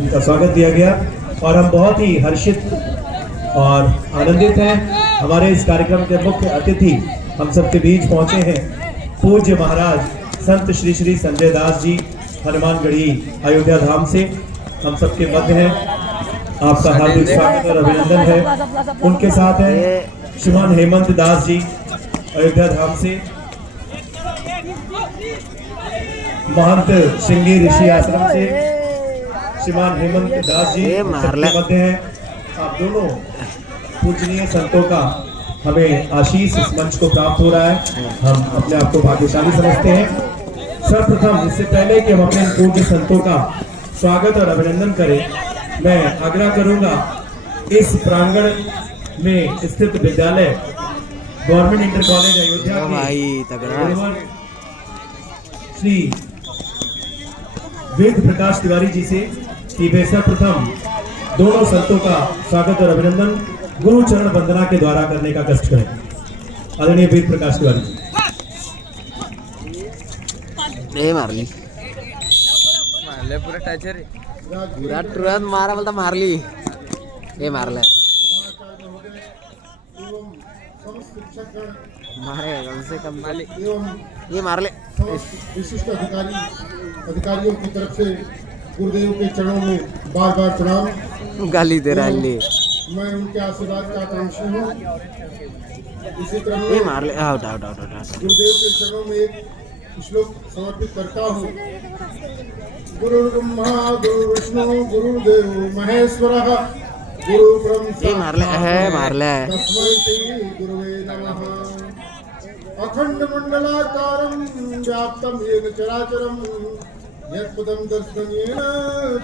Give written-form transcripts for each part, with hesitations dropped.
उनका स्वागत किया गया और हम बहुत ही हर्षित और आनंदित हैं। हमारे इस कार्यक्रम के मुख्य अतिथि हम सबके बीच पहुंचे हैं पूज्य महाराज संत श्री श्री संजय दास जी हनुमानगढ़ी अयोध्या धाम से हम सबके मध्य हैं। आपका हार्दिक स्वागत और अभिनंदन है। उनके साथ हैं श्रीमान हेमंत दास जी अयोध्या धाम से, महंत श्रृंगी ऋषि आश्रम से श्रीमान हेमंत दास जी सबके मध्य हैं। आप दोनों पूजनीय संतों का हमें आशीष इस मंच को प्राप्त हो रहा है। हम अपने आप को भाग्यशाली समझते हैं। सर्वप्रथम इससे पहले कि हम अपने पूज्य संतों का स्वागत और अभिनंदन करें, मैं आग्रह करूंगा इस प्रांगण में स्थित विद्यालय गवर्नमेंट इंटर कॉलेज अयोध्या के श्री वेद प्रकाश तिवारी जी से कि वे सर्वप्रथम दोनों संतों का स्वागत और अभिनंदन गुरु चरण वंदना के द्वारा करने का कष्ट करें। आदरणीय वेद प्रकाश तिवारी जी। मारली पूरा टचर पूरा तुरंत मारा बोलता मारली ये मारले मारे कम से कम ये मारले। विशिष्ट अधिकारियों की तरफ से गुरुदेव के चरणों में बार बार प्रणाम। गाली दे रहा है। मैं उनके आशीर्वाद का आकांक्षी हूँ। इसी तरह ये मार ले आउट आउट आउट गुरुदेव के चरणों में एक श्लोक समर्पित करता हूँ। गुरु ब्रह्मा गुरु विष्णु गुरुदेव महेश्वरः गुरु ब्रह्मा मार ले तस्मै श्री गुरुवे नमः। अखंड मंडलाकारं व्याप्तं येन चराचरं यत्पदं दर्शनीयेन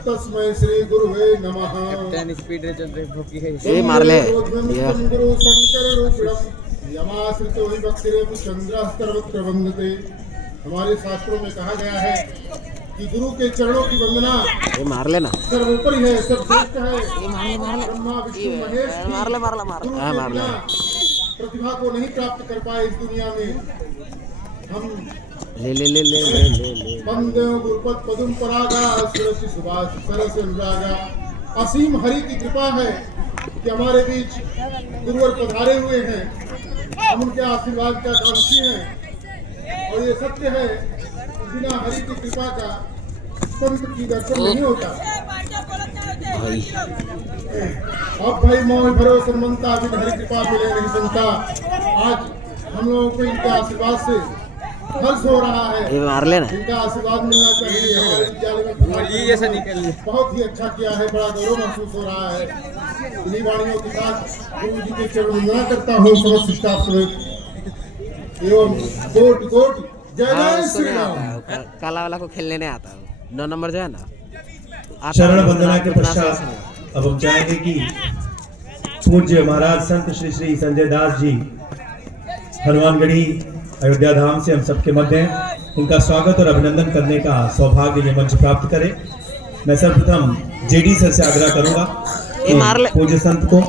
तस्मै श्री गुरुवे नमः। स्पीड रे चल रही भूखी है ये मार ले गुरु शंकर रूपिणं यमाश्रितो विभक्तिरे चंद्रस्तरवत्र वंदते। हमारे शास्त्रों में कहा गया है कि गुरु के चरणों की वंदना ये मार लेना सर्वोपरि है, सर्वश्रेष्ठ है। ब्रह्मा विष्णु महेश मार ले प्रतिभा को नहीं प्राप्त कर पाए इस दुनिया में। हम ले ले ले ले ले ले ले वंदे गुरुपद पदुम परागा सुरसि सुभाष सरस अनुरागा। असीम हरि की कृपा है कि हमारे बीच गुरुवर पधारे हुए हैं। हम उनके आशीर्वाद का कांक्षी हैं और ये सत्य है बिना हरि की कृपा का संत की दर्शन नहीं होता। भाई अब भाई मोह भरोसे मनता बिन हरि कृपा मिले नहीं संता। आज हम लोगों को इनके आशीर्वाद से हर्ष हो रहा है। ये मार लेना इनका आशीर्वाद मिलना चाहिए। हमारे विद्यालय में बहुत ही अच्छा किया है, बड़ा गौरव महसूस हो रहा है। इन्हीं वाणियों के साथ गुरु जी के चरण वंदना करता हूँ समस्त स्टाफ समेत एवं कोट कोट जय जय श्री राम। काला वाला को खेलने नहीं आता 9 नंबर जो है ना चरण वंदना के पश्चात अब हम चाहेंगे कि पूज्य महाराज संत श्री श्री संजय दास जी हनुमानगढ़ी अयोध्या धाम से हम सबके मध्य हैं। उनका स्वागत और अभिनंदन करने का सौभाग्य ये मंच प्राप्त करे। मैं सर्वप्रथम जेडी सर से आग्रह करूंगा पूज्य संत को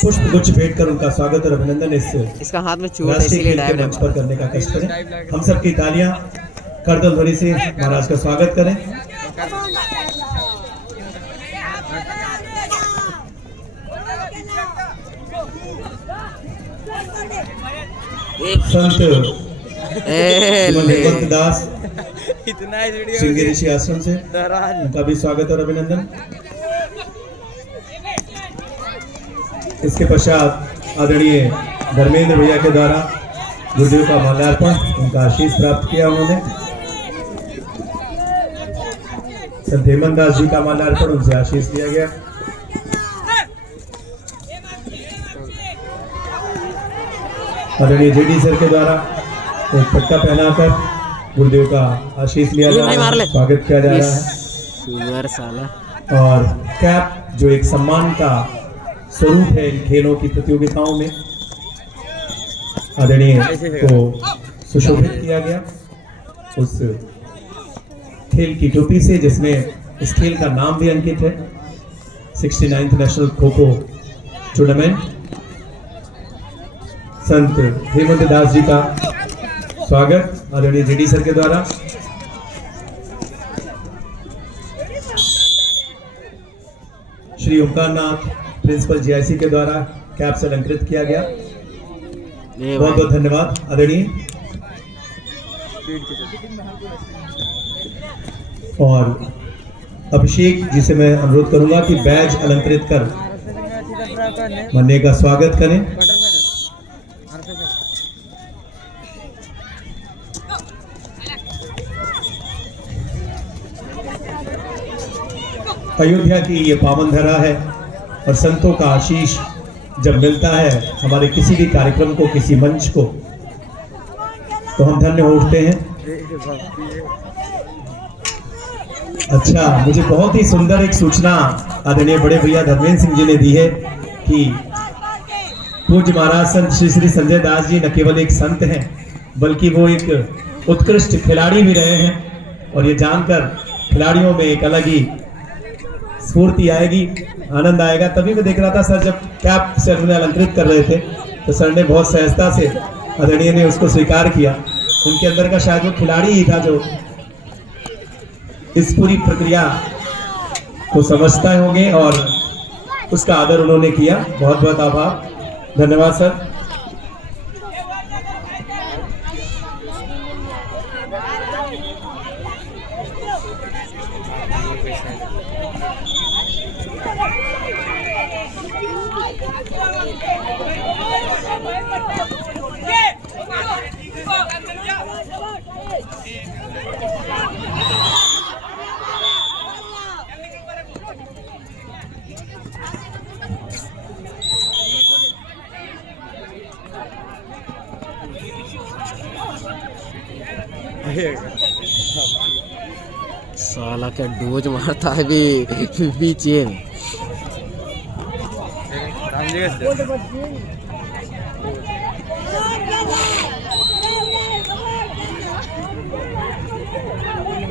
पुष्प गुच्छ भेंट कर उनका स्वागत और अभिनंदन इसका हाथ में चोट है इसीलिए डाइव मंच पर करने का कष्ट करें। हम सबकी तालियां करतल ध्वनि से महाराज का स्वागत करें। संत हेमंत दास श्रृंगी ऋषि आश्रम से उनका भी स्वागत और अभिनंदन। इसके पश्चात आदरणीय धर्मेंद्र भैया के द्वारा गुरुदेव का माल्यार्पण उनका आशीष प्राप्त किया उन्होंने। संत हेमंत दास जी का माल्यार्पण उनसे आशीष दिया गया। आदरणीय जेडी सर के द्वारा एक पट्टा पहनाकर गुरुदेव का आशीष लिया जा रहा है, स्वागत किया जा रहा है। और कैप जो एक सम्मान का स्वरूप है इन खेलों की प्रतियोगिताओं में आदरणीय को सुशोभित किया गया उस खेल की टोपी से, जिसमें इस खेल का नाम भी अंकित है 69th national kho kho tournament. संत हेमंत दास जी का स्वागत आदरणीय जेडी सर के द्वारा। श्री ओमकार नाथ प्रिंसिपल जीआईसी के द्वारा कैप से अलंकृत किया गया। ये बहुत भाई बहुत धन्यवाद आदरणीय। और अभिषेक जी से मैं अनुरोध करूंगा कि बैज अलंकृत कर मन्ने का स्वागत करें। अयोध्या की ये पावन धरा है और संतों का आशीष जब मिलता है हमारे किसी भी कार्यक्रम को, किसी मंच को, तो हम धन्य हो उठते हैं। अच्छा, मुझे बहुत ही सुंदर एक सूचना आदरणीय बड़े भैया धर्मेंद्र सिंह जी ने दी है कि पूज्य महाराज संत श्री श्री संजय दास जी न केवल एक संत हैं बल्कि वो एक उत्कृष्ट खिलाड़ी भी रहे हैं। और ये जानकर खिलाड़ियों में एक अलग ही स्फूर्ति आएगी, आनंद आएगा। तभी मैं देख रहा था सर जब कैप से उन्हें अलंकृत कर रहे थे तो सर ने बहुत सहजता से आदरणीय ने उसको स्वीकार किया। उनके अंदर का शायद वो खिलाड़ी ही था जो इस पूरी प्रक्रिया को समझता होंगे और उसका आदर उन्होंने किया। बहुत बहुत आभार, धन्यवाद सर। साला क्या डोज मारता है बीच में।